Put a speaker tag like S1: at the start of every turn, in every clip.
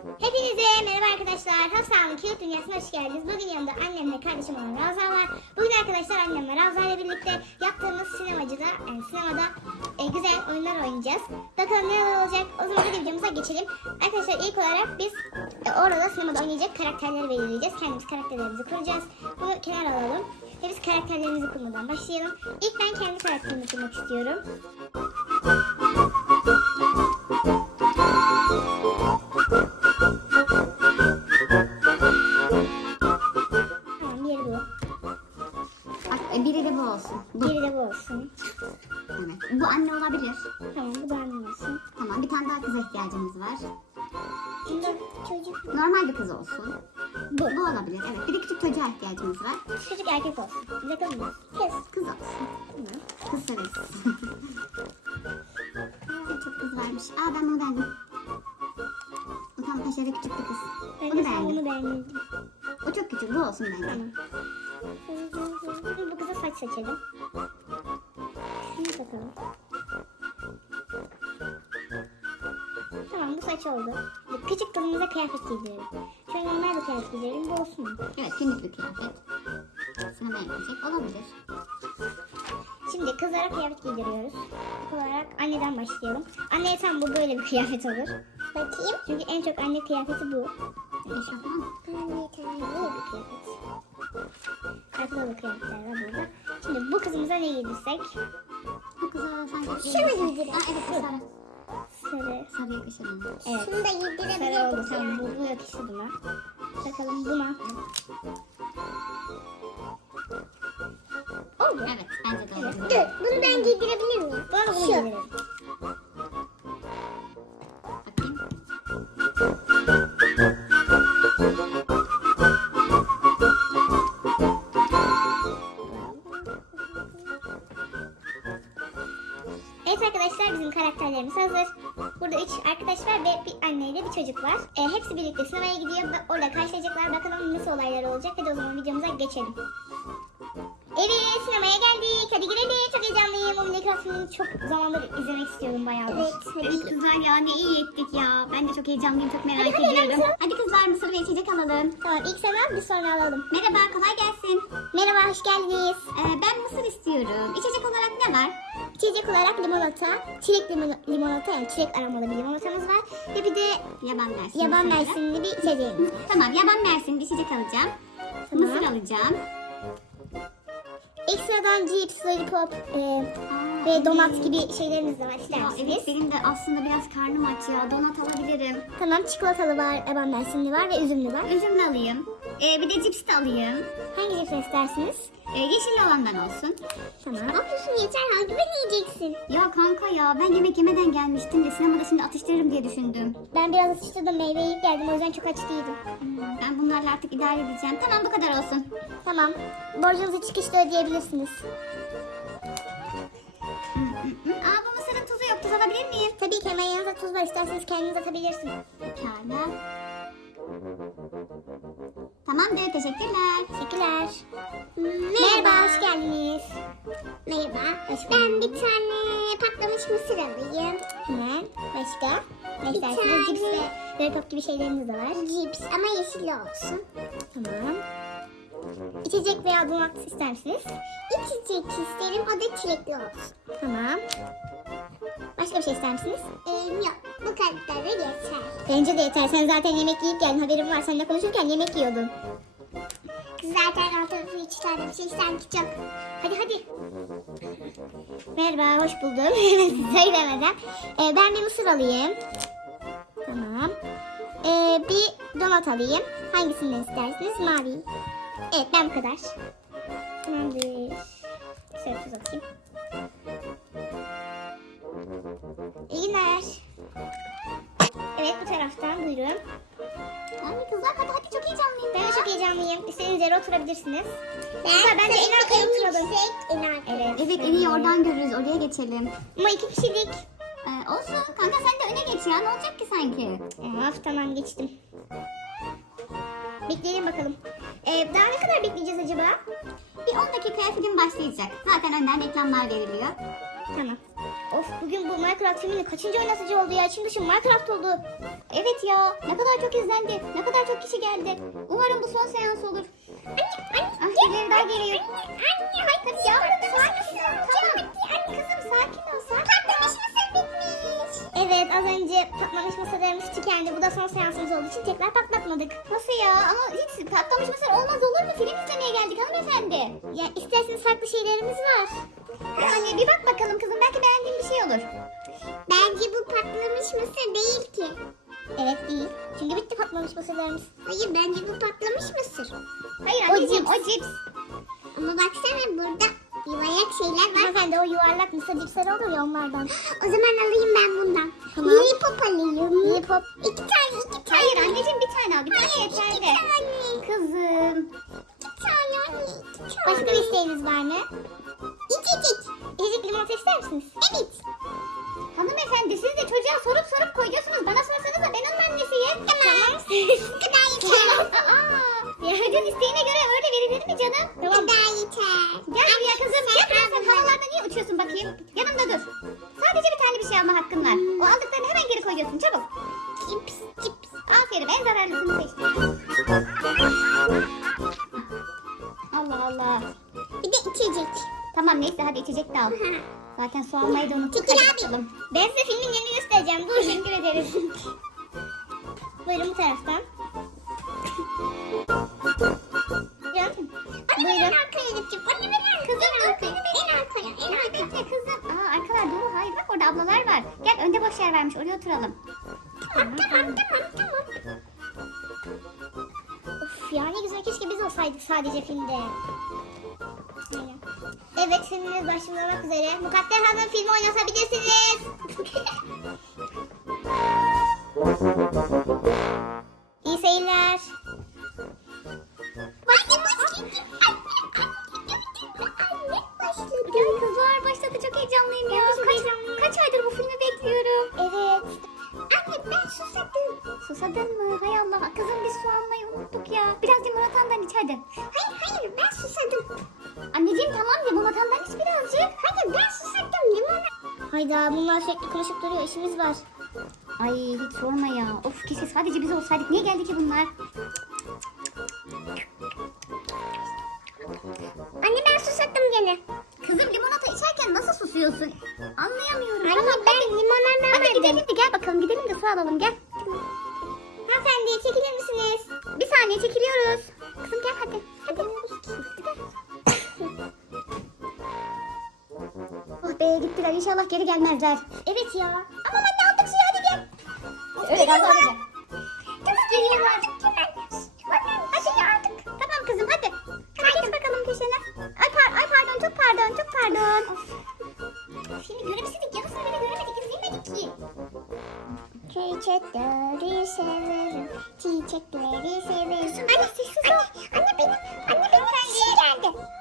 S1: Hepinize merhaba arkadaşlar. Hafsa'nın Kağıt Dünyası'na hoş geldiniz. Bugün yanımda annemle kardeşim olan Ravza var. Bugün arkadaşlar annemle Ravza ile birlikte yaptığımız sinemacıda, yani sinemada e, güzel oyunlar oynayacağız. Bakalım neler olacak. O zaman hadi videomuza geçelim. Arkadaşlar ilk olarak biz e, orada sinemada oynayacak karakterleri belirleyeceğiz. Kendimiz karakterlerimizi kuracağız. Bunu kenara alalım. Ve biz karakterlerimizi kurmadan başlayalım. İlk ben kendi karakterimi kurmak istiyorum. Çocuk
S2: Normal bir kız olsun.
S1: bu.
S2: Bu olabilir. Evet. Bir de küçük çocuğa ihtiyacımız var.
S1: Çocuk erkek olsun. Bize kız mı? Kız.
S2: Kız olsun. Kız severiz. Çok kız varmış. Aa ben bunu beğendim. O tam paşada küçük bir kız.
S1: Ben
S2: Bunu beğendim.
S1: bunu beğendim.
S2: O çok küçük. Bu olsun bence.
S1: Tamam. Bu kıza saç seçelim. Şimdi bakalım. Tamam bu saç oldu. Küçük kızımıza kıyafet giydirelim. Şöyle normal bir kıyafet giydirelim. Bu olsun mu?
S2: Evet günlük bir kıyafet. Sinemaya gidecek. Olabilir.
S1: Şimdi kızlara kıyafet giydiriyoruz. İlk olarak anneden başlayalım. Anneye tam bu böyle bir kıyafet olur. Bakayım. Çünkü en çok anne kıyafeti bu.
S2: Eşofman.
S1: Anne tane bir kıyafet. Farklı da kıyafetler var burada. Şimdi bu kızımıza ne giydirsek?
S2: Bu kıza sanki...
S1: Şunu giydirelim.
S2: Aa evet bu sarı.
S1: Sarı.
S2: Yakışır ona.
S1: Evet.
S3: Şunu da yedirebilirdik
S1: Sarı oldu
S3: ya.
S1: tamam bu, bu yakıştı buna. Bakalım buna. Oldu.
S2: Evet bence de
S1: Evet.
S3: Dur, bunu ben giydirebilir miyim?
S1: Bunu
S3: Şu.
S1: giydirelim. Birlikte sinemaya gidiyor. Orada karşılayacaklar. Bakalım nasıl olaylar olacak. Hadi o zaman videomuza geçelim. Evet sinemaya geldik. Hadi girelim. Çok heyecanlıyım. O Minecraft filmini çok zamandır izlemek istiyordum bayağı.
S3: Evet, hadi.
S2: Kızlar ya ne iyi ettik ya. Ben de çok heyecanlıyım, çok merak
S1: hadi,
S2: ediyorum.
S1: hadi.
S2: Hadi kızlar mısır ve içecek alalım.
S1: Tamam ilk sen al bir sonra alalım.
S2: Merhaba, kolay gelsin.
S1: Merhaba hoş geldiniz.
S2: Ee, ben mısır istiyorum. İçecek olarak ne var?
S1: İçecek olarak limonata, çilek limon, limonata yani çilek aromalı bir limonatamız var. Ve bir de
S2: Yaban mersin.
S1: yaban
S2: mısırı.
S1: mersinli bir içeceğimiz.
S2: Tamam, yaban mersin bir içecek alacağım.
S1: Tamam.
S2: Mısır alacağım.
S1: Ekstradan cips, lollipop e, ve donat gibi şeylerimiz de var ister
S2: Ya,
S1: misiniz?
S2: evet benim de aslında biraz karnım aç ya. Donat alabilirim.
S1: Tamam çikolatalı var, yaban mersinli var ve üzümlü var.
S2: Üzümlü alayım. Ee, bir de cips de alayım.
S1: Hangi cips istersiniz?
S2: Ee, yeşilli olandan olsun.
S1: Tamam.
S3: Ne yapıyorsun yeter hangi birini yiyeceksin?
S2: Ya kanka ya ben yemek yemeden gelmiştim de sinemada şimdi atıştırırım diye düşündüm.
S1: Ben biraz atıştırdım meyve yiyip geldim o yüzden çok aç değildim.
S2: Ben bunlarla artık idare edeceğim. Tamam bu kadar olsun.
S1: Tamam. Borcunuzu çıkışta ödeyebilirsiniz.
S2: Aa bu mısırın tuzu yok. Tuz alabilir miyim?
S1: Tabii ki hemen yanınızda tuz var. İsterseniz kendiniz atabilirsiniz.
S2: Pekala. Tamamdır. Teşekkürler.
S1: Teşekkürler. Merhaba, hoş geldiniz.
S3: Merhaba.
S1: Hoş
S3: Ben bir tane patlamış mısır alayım.
S1: Hemen. Başka? Ne
S3: Bir
S1: isterseniz? Cips ve lollipop gibi şeylerimiz de var.
S3: Cips ama yeşilli olsun.
S1: Tamam. İçecek veya donat ister misiniz?
S3: İçecek isterim o da çilekli olsun.
S1: Tamam. Başka bir şey ister misiniz?
S3: Ee, yok bu kadar da yeter.
S1: Bence de yeter. Sen zaten yemek yiyip geldin. Haberim var. Seninle konuşurken yemek yiyordun.
S3: Zaten alt tarafı üç tane bir şey sanki çok.
S1: Hadi hadi. Merhaba, hoş buldum. Söylemeden. Ee, ben bir mısır alayım. Tamam. Ee, bir donat alayım. Hangisinden istersiniz? Mavi. Evet, ben bu kadar. Tamamdır. Şöyle tuz atayım. İyi günler. Evet, bu taraftan buyurun.
S2: Hadi kızlar hadi hadi çok heyecanlıyım.
S1: Ben de çok heyecanlıyım. İstediğiniz yere oturabilirsiniz.
S3: Ben
S1: bence en arkaya oturalım.
S3: yüksek en arkaya.
S1: Evet.
S2: Evet en iyi oradan görürüz. Oraya geçelim.
S1: Ama iki kişilik.
S2: Ee, olsun. Kanka sen de öne geç ya. Ne olacak ki sanki?
S1: Of tamam geçtim. Bekleyelim bakalım. Ee, daha ne kadar bekleyeceğiz acaba?
S2: Bir 10 dakikaya film başlayacak. Zaten önden reklamlar veriliyor.
S1: Tamam. Of bugün bu Minecraft filminin kaçıncı oynatıcı oldu ya? İçim dışım Minecraft oldu.
S2: Evet ya ne kadar çok izlendi. Ne kadar çok kişi geldi. Umarım bu son seans olur.
S3: Anne, anne.
S2: Ah birileri daha geliyor.
S3: Anne, anne. Hadi
S2: Yavrum,
S3: sakin ol.
S2: Tamam. Hadi kızım sakin ol sakin
S3: Patlamış mısır bitmiş.
S1: Evet az önce patlamış masalarımız tükendi. Bu da son seansımız olduğu için tekrar patlatmadık.
S2: Nasıl ya? Ama hiç patlamış mısır olmaz olur mu? Film izlemeye geldik hanımefendi.
S1: Ya isterseniz farklı şeylerimiz var.
S2: Yani bir bak bakalım kızım belki beğendiğin bir şey olur.
S3: Bence bu patlamış mısır değil ki.
S1: Evet değil. Çünkü bitti patlamış masalarımız.
S3: Hayır bence bu patlamış mısır.
S2: Hayır
S1: O
S2: anneciğim o cips.
S3: Ama baksana burada yuvarlak şeyler var.
S1: Hanımefendi o yuvarlak mısır cipsleri olur ya onlardan.
S3: O zaman alayım ben bundan.
S1: Tamam.
S3: Lollipop alayım.
S1: Lollipop.
S3: İki tane, iki tane.
S2: Hayır anneciğim bir tane al bir tane
S3: Hayır, iki tane.
S2: Kızım.
S3: İki tane anne, iki tane.
S1: Başka bir isteğiniz var mı?
S3: İçecek.
S1: İçecek limonata ister misiniz?
S3: Evet.
S2: Hanımefendi siz de çocuğa sorup sorup koyuyorsunuz. Bana sorsanız da ben onun annesiyim.
S3: Tamam. Kadar yeter.
S2: Aa, ya isteğine göre öyle verilir mi canım?
S3: Bu kadar yeter.
S2: Gel buraya kızım. Gel buraya sen havalarda niye uçuyorsun bakayım? Yanımda dur. Sadece bir tane bir şey alma hakkın var. O aldıklarını hemen geri koyuyorsun çabuk. Al. Zaten su almayı da unuttuk. Hadi
S3: abi.
S2: bakalım.
S1: Ben size filmin yerini göstereceğim. Dur.
S2: Teşekkür ederim.
S1: Buyurun bu taraftan. Buyurun.
S3: Anne ben arkaya gideceğim. Anne ben.
S2: Kızım,
S3: En arkaya. En arkaya. En arkaya.
S2: Kızım. Aa arkalar dolu. Hayır bak orada ablalar var. Gel önde boş yer vermiş. Oraya oturalım.
S3: Tamam, tamam, tamam, tamam.
S1: Of ya ne güzel keşke biz olsaydık sadece filmde. Evet filmimiz başlamak üzere. Mukadder Hanım filmi oynatabilirsiniz. İyi seyirler.
S3: Anne başladı. Anne başladı.
S2: Gel kızlar başladı. Çok heyecanlıyım ya. Kaç, aydır bu filmi bekliyorum.
S1: Evet.
S3: Anne ben susadım.
S2: Susadın mı? Hay Allah. Kızım biz su almayı unuttuk ya. Biraz limonatandan iç hadi.
S3: Hayır hayır ben susadım.
S2: Anneciğim tamam limonatandan
S1: Hayda bunlar sürekli konuşup duruyor işimiz var.
S2: Ay hiç sorma ya. Of keşke sadece biz olsaydık. Niye geldi ki bunlar?
S3: Anne ben susadım gene.
S2: Kızım limonata içerken nasıl susuyorsun? Anlayamıyorum.
S3: Anne
S2: Tamam,
S3: ben
S2: hadi.
S3: limon
S2: Hadi gidelim de gel bakalım gidelim de su alalım gel.
S1: Hanımefendi çekilir misiniz?
S2: Bir saniye çekiliyoruz. Geri gelmezler.
S1: Evet ya.
S2: Aman anne aldık suyu hadi gel. Gaz alacak.
S3: Tamam geliyorum. Anne hadi aldık.
S2: Tamam kızım hadi. Hadi geç bakalım köşene. Ay, par ay pardon çok pardon çok pardon.
S1: Filmi görebilseydik yarısını bile göremedik izleyemedik ki.
S3: Çiçekleri severim. Çiçekleri severim.
S1: Anne sessiz ol.
S3: Anne, anne benim,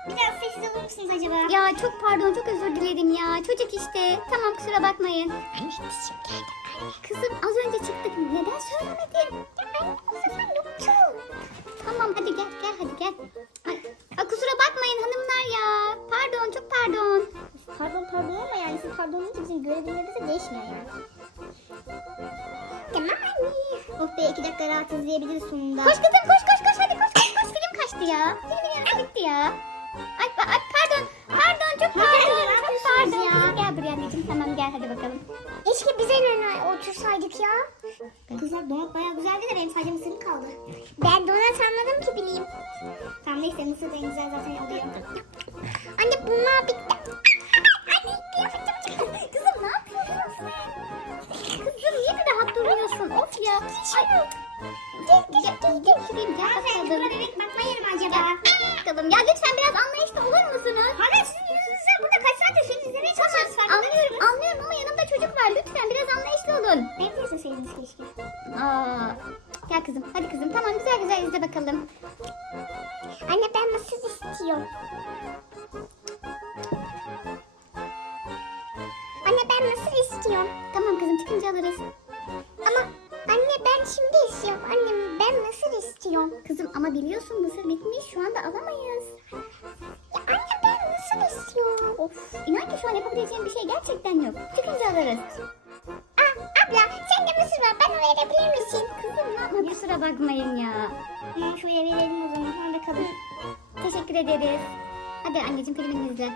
S1: Biraz sessiz olur musunuz acaba?
S2: Ya çok pardon çok özür dilerim ya. Çocuk işte. Tamam kusura bakmayın.
S3: Anne dişim geldi. Anne.
S2: Kızım az önce çıktık. Neden söylemedin?
S3: Ya anne o zaman yoktu.
S2: Tamam hadi gel gel hadi gel. Ay, ay, kusura bakmayın hanımlar ya. Pardon çok pardon.
S1: Pardon pardon ama yani siz pardon deyince bizim görebilmemiz de değişmiyor yani.
S3: Tamam anne.
S1: Oh be iki dakika rahat izleyebiliriz sonunda.
S2: Koş kızım koş koş koş kaçtı ya. Filmin yarısı bitti ya. Ay, ay pardon pardon çok pardon çok pardon.
S1: ya?
S2: Gel buraya anneciğim tamam gel hadi bakalım.
S3: Keşke biz en öne otursaydık ya.
S1: Kızlar donat bayağı güzeldi de benim sadece mısırım kaldı.
S3: Ben donat almadım ki bileyim.
S1: Tamam neyse mısır en güzel zaten oluyor.
S3: Anne bunlar bitti.
S2: Aa, gel kızım, hadi kızım. Tamam güzel güzel izle bakalım.
S3: Anne ben mısır istiyorum. Anne ben mısır istiyorum.
S2: Tamam kızım çıkınca alırız.
S3: Ama anne ben şimdi istiyorum. Annem ben mısır istiyorum.
S2: Kızım ama biliyorsun mısır bitmiş. Şu anda alamayız.
S3: Ya anne ben mısır istiyorum.
S2: Of, inan ki şu an yapabileceğim bir şey gerçekten yok. Çıkınca alırız.
S3: Verebilir misin?
S2: Kızım yapma kusura bakmayın ya.
S1: Tamam şöyle verelim o zaman. Al bakalım.
S2: Teşekkür ederiz. Hadi anneciğim filmini izle.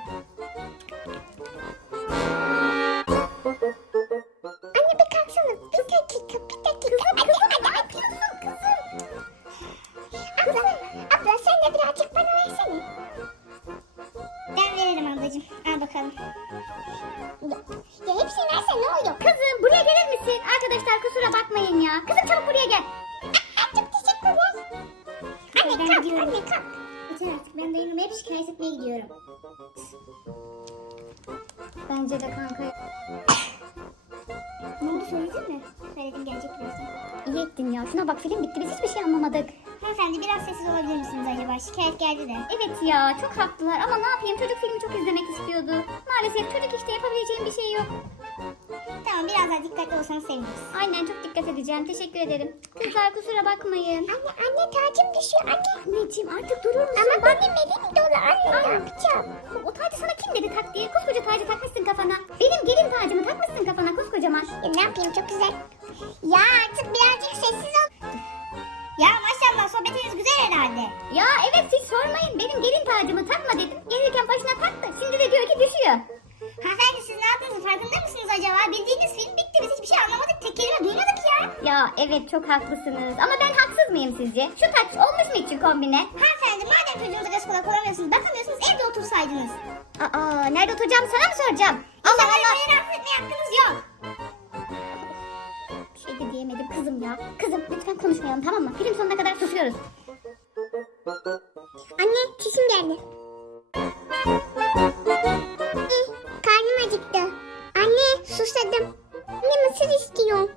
S2: Bence de kanka.
S1: Ne oldu söyledin mi? Söyledim gelecek birazdan.
S2: İyi ettin ya. Şuna bak film bitti biz hiçbir şey anlamadık.
S1: Hanımefendi biraz sessiz olabilir misiniz acaba? Şikayet geldi de.
S2: Evet ya çok haklılar ama ne yapayım çocuk filmi çok izlemek istiyordu. Maalesef çocuk işte yapabileceğim bir şey yok.
S1: Tamam biraz daha dikkatli olsanız seviniriz.
S2: Aynen çok dikkat edeceğim. Teşekkür ederim. Kızlar kusura bakmayın.
S3: Anne anne tacım düşüyor anne.
S2: Anneciğim artık durur musun?
S3: Ama benim elim dolu anne ne yapacağım?
S2: O tacı sana kim dedi tak diye? Koskoca tacı
S3: çok
S2: haklısınız. Ama ben haksız mıyım sizce? Şu taç olmuş mu için kombine?
S1: Hanımefendi madem çocuğunuza göz kulak olamıyorsunuz bakamıyorsunuz evde otursaydınız.
S2: Aa nerede oturacağım sana mı soracağım? Allah Allah.
S1: böyle rahatsız etmeye hakkınız yok.
S2: Bir şey de diyemedim kızım ya. Kızım lütfen konuşmayalım tamam mı? Film sonuna kadar susuyoruz.
S3: Anne çişim geldi. Karnım acıktı. Anne susadım. Anne mısır istiyorum.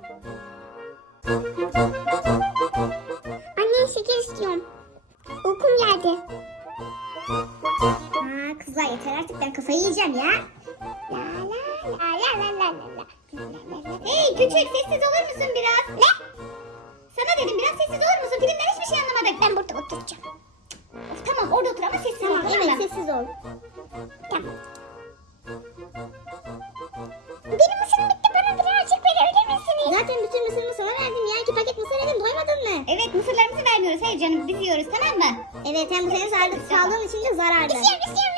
S1: Kafayı yiyeceğim ya.
S3: La la la la la la la la.
S2: Hey küçük sessiz olur musun biraz? Ne? Sana dedim biraz sessiz olur musun? Filmden hiçbir şey anlamadık.
S3: Ben burada oturacağım.
S2: Of, tamam orada otur ama sessiz
S1: Tamam
S2: ol.
S1: evet
S2: mı?
S1: sessiz ol.
S3: Tamam. Benim mısırım bitti bana birazcık verebilir misiniz?
S1: Zaten bütün mısırımı sana verdim ya. İki paket mısır yedim doymadın mı?
S2: Evet mısırlarımızı vermiyoruz. Hayır canım biz yiyoruz tamam mı?
S1: Evet hem bu senin sağlığın için de zararlı.
S3: İstiyorum istiyorum.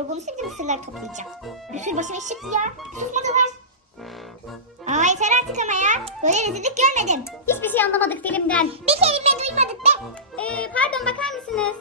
S2: Kadar
S1: yorgunum şimdi mısırları toplayacağım. Bir sürü başıma iş çıktı ya. Susmadılar. Aa yeter artık ama ya. Böyle rezillik görmedim.
S2: Hiçbir şey anlamadık filmden.
S3: Bir kelime duymadık be.
S2: Ee, pardon bakar mısınız?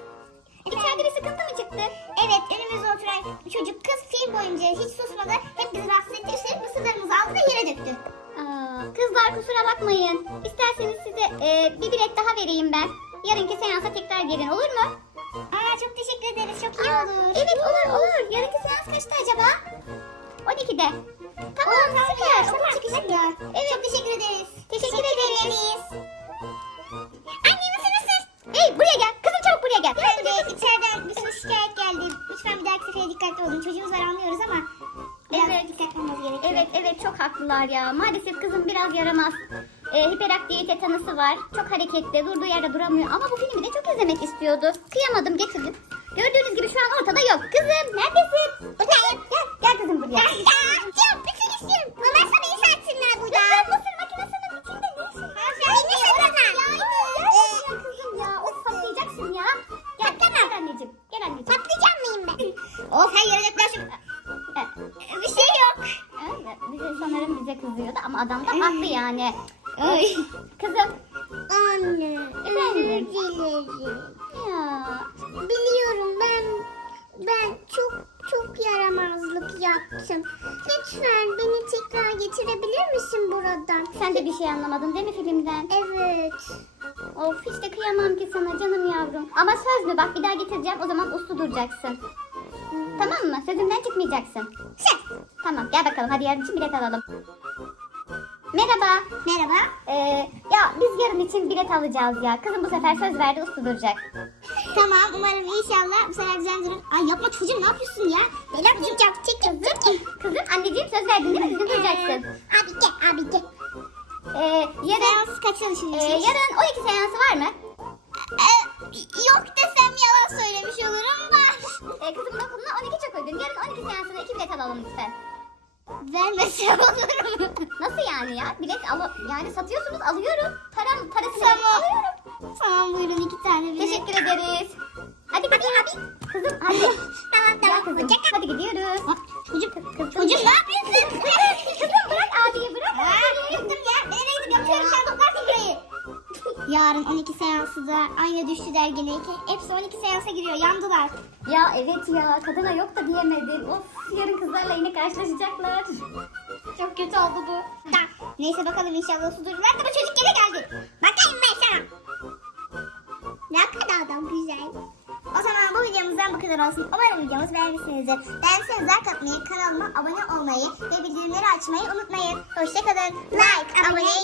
S2: İçeride bir sıkıntı mı çıktı?
S1: Evet önümüzde oturan çocuk kız film boyunca hiç susmadı. Hep bizi rahatsız etti. Üstelik mısırlarımızı aldı ve yere döktü.
S2: Aa, kızlar kusura bakmayın. İsterseniz size e, bir bilet daha vereyim ben. Yarınki seansa tekrar gelin olur mu?
S1: Aa çok teşekkür ederiz. Çok iyi
S2: Aa,
S1: olur.
S2: Evet olur olur. Yarınki seans kaçta acaba? 12'de. Tamam
S1: Tamam
S2: süper.
S1: ya. Tamam çıkışında.
S2: Evet.
S1: Çok teşekkür ederiz.
S2: Teşekkür ederiz.
S3: Anne mısır mısır.
S2: Hey buraya gel. Kızım çabuk buraya gel.
S1: Ben de içeriden bir sürü şikayet geldi. Lütfen bir dahaki sefere dikkatli olun. Çocuğumuz var anlıyoruz ama biraz
S2: Evet.
S1: dikkatli olmamız gerekiyor.
S2: Evet evet çok haklılar ya. Maalesef kızım biraz yaramaz. E, hiperaktivite tanısı var. Çok hareketli. Durduğu yerde duramıyor. Ama bu çok izlemek istiyordu. Kıyamadım getirdim. Gördüğünüz gibi şu an ortada yok. Kızım neredesin?
S3: Buradayım.
S2: Gel, gel kızım buraya.
S3: Ya istiyorum mısır istiyorum. Bunlar sana iyi satsınlar burada.
S2: Lütfen mısır makinesinin içinde ne işin var?
S3: Ya ne satana?
S2: Gel kızım ya. Of patlayacaksın ya. Gel, gel anneciğim. Gel anneciğim.
S3: Patlayacak mıyım ben?
S1: Of her yere yaklaşık. Bir şey yok.
S2: Bize sanırım bize kızıyordu ama adam da haklı yani.
S1: Ay.
S3: Evet.
S2: Of hiç de kıyamam ki sana canım yavrum. Ama söz mü bak bir daha getireceğim o zaman uslu duracaksın. Tamam mı? Sözümden çıkmayacaksın.
S3: Sen.
S2: Tamam gel bakalım hadi yarın için bilet alalım. Merhaba.
S1: Merhaba.
S2: Ee, ya biz yarın için bilet alacağız ya. Kızım bu sefer söz verdi uslu duracak.
S1: Tamam umarım inşallah bu sefer güzel durur. Ay yapma çocuğum ne yapıyorsun ya? Ne yapacağım? Çek çek çek.
S2: Kızım anneciğim söz verdin değil mi? Düzgün duracaksın.
S1: Abi gel abi gel.
S2: Ee, yarın,
S1: Seans kaçta
S2: e,
S1: düşünüyorsunuz?
S2: yarın 12 seansı var mı?
S1: Ee, yok desem yalan söylemiş olurum var.
S2: Ee, kızımın okuluna 12 çok uygun. Yarın 12 seansına 2 bilet alalım lütfen.
S1: Vermesem olur mu?
S2: Nasıl yani ya? Bilet al yani satıyorsunuz alıyorum. Param parasını
S1: Tamam.
S2: alıyorum.
S1: Tamam buyurun iki tane bile.
S2: Teşekkür ederiz. Hadi hadi hadi. Kızım hadi.
S1: Tamam tamam.
S2: kızım. Hadi gidiyoruz.
S1: Çocuk,
S2: Kızım.
S1: çocuğum ne yapıyorsun? Yarın 12 seansı da aynı düştü dergine. Hepsi 12 seansa giriyor. Yandılar.
S2: Ya evet ya kadına yok da diyemedim. Of yarın kızlarla yine karşılaşacaklar. Çok kötü oldu bu.
S1: Da. Neyse bakalım inşallah su dururlar da bu çocuk gene geldi. Bakayım ben sana. Ne kadar da güzel. O zaman bu videomuzdan bu kadar olsun. Umarım videomuzu beğenmişsinizdir. Beğendiyseniz like atmayı, kanalıma abone olmayı ve bildirimleri açmayı unutmayın. Hoşçakalın. Like, abone,